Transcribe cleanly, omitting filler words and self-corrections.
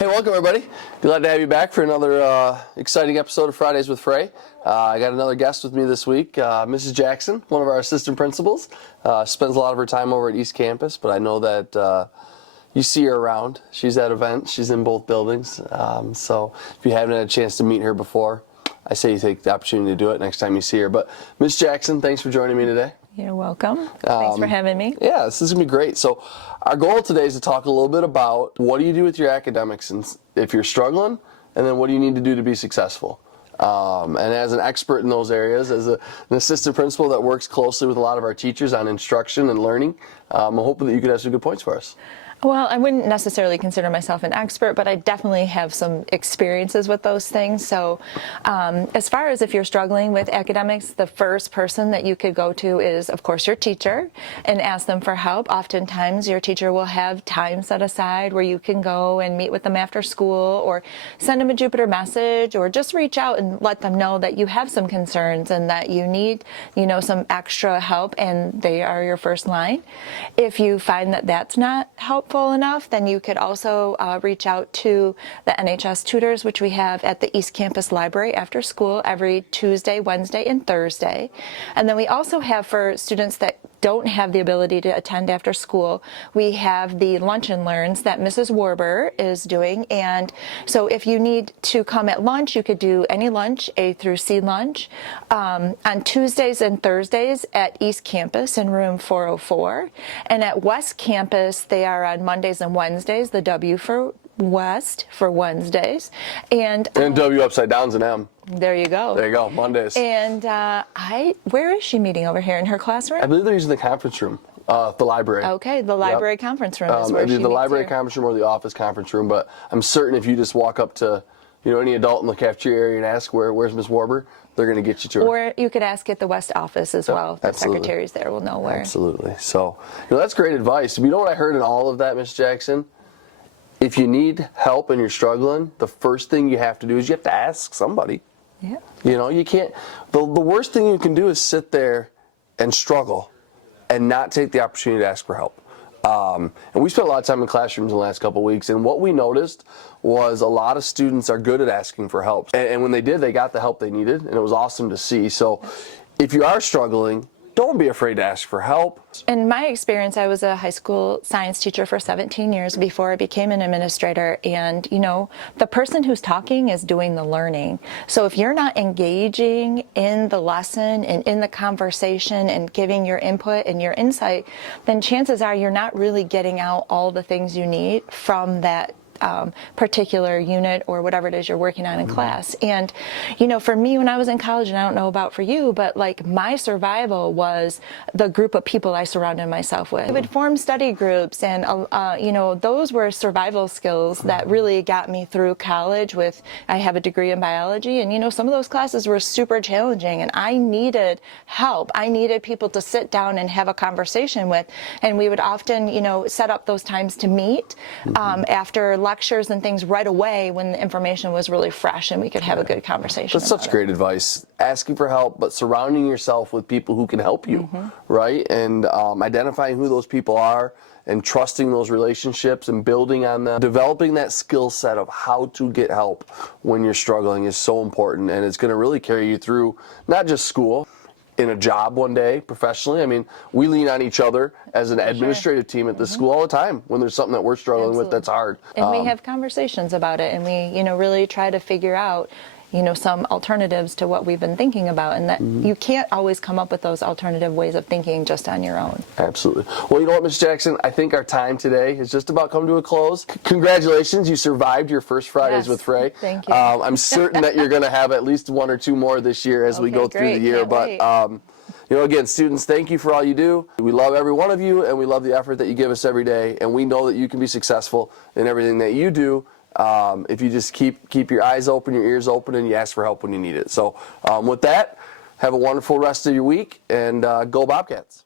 Hey, welcome everybody. Glad to have you back for another exciting episode of Fridays with Fray. I got another guest with me this week, Mrs. Jackson, one of our assistant principals. Spends a lot of her time over at East Campus, but I know that you see her around. She's at events. She's in both buildings. So if you haven't had a chance to meet her before, I say you take the opportunity to do it next time you see her. But Ms. Jackson, thanks for joining me today. You're welcome. Thanks for having me. Yeah, this is going to be great. So our goal today is to talk a little bit about what do you do with your academics and if you're struggling, and then what do you need to do to be successful. And as an expert in those areas, as an assistant principal that works closely with a lot of our teachers on instruction and learning, I'm hoping that you could have some good points for us. Well, I wouldn't necessarily consider myself an expert, but I definitely have some experiences with those things. So as far as if you're struggling with academics, the first person that you could go to is, of course, your teacher and ask them for help. Oftentimes, your teacher will have time set aside where you can go and meet with them after school or send them a Jupiter message or just reach out and let them know that you have some concerns and that you need, some extra help, and they are your first line. If you find that that's not helpful enough, then you could also reach out to the NHS tutors, which we have at the East Campus Library after school every Tuesday, Wednesday, and Thursday. And then we also have, for students that don't have the ability to attend after school, we have the lunch and learns that Mrs. Warber is doing. And so if you need to come at lunch, you could do any lunch, A through C lunch, on Tuesdays and Thursdays at East Campus in room 404. And at West Campus, they are on Mondays and Wednesdays, the W for West for Wednesdays. And W upside down's an M. There you go. There you go, Mondays. And where is she meeting over here? In her classroom? I believe they're using the conference room, the library. Okay, the library conference room is where she meets the library here. conference room or the office conference room, but I'm certain if you just walk up to any adult in the cafeteria area and ask where's Miss Warber, they're going to get you to her. Or you could ask at the West office as well. The absolutely. secretaries there will know where. Absolutely. So, that's great advice. You know what I heard in all of that, Miss Jackson? If you need help and you're struggling, the first thing you have to do is you have to ask somebody. Yeah. You can't, the worst thing you can do is sit there and struggle and not take the opportunity to ask for help. And we spent a lot of time in classrooms in the last couple of weeks, and what we noticed was a lot of students are good at asking for help. And when they did, they got the help they needed, and it was awesome to see. So if you are struggling, don't be afraid to ask for help. In my experience, I was a high school science teacher for 17 years before I became an administrator. And, the person who's talking is doing the learning. So if you're not engaging in the lesson and in the conversation and giving your input and your insight, then chances are you're not really getting out all the things you need from that particular unit or whatever it is you're working on in class. And, for me, when I was in college, and I don't know about for you, but like my survival was the group of people I surrounded myself with. I would form study groups, and, those were survival skills that really got me through college. I have a degree in biology, and, some of those classes were super challenging, and I needed help. I needed people to sit down and have a conversation with, and we would often, set up those times to meet after lectures and things right away when the information was really fresh and we could have a good conversation. That's such great advice. Asking for help, but surrounding yourself with people who can help you, right? And identifying who those people are and trusting those relationships and building on them. Developing that skill set of how to get help when you're struggling is so important, and it's going to really carry you through not just school, in a job one day, professionally. I mean, we lean on each other as an administrative team at the school all the time when there's something that we're struggling with that's hard. And we have conversations about it, and we, really try to figure out, some alternatives to what we've been thinking about, and that you can't always come up with those alternative ways of thinking just on your own. Absolutely. Well, you know what, Ms. Jackson? I think our time today has just about come to a close. Congratulations, you survived your first Fridays with Fray. Thank you. I'm certain that you're going to have at least one or two more this year as we go through the year. Can't But again, students, thank you for all you do. We love every one of you, and we love the effort that you give us every day, and we know that you can be successful in everything that you do. If you just keep your eyes open, your ears open, and you ask for help when you need it. So with that, have a wonderful rest of your week, and go Bobcats.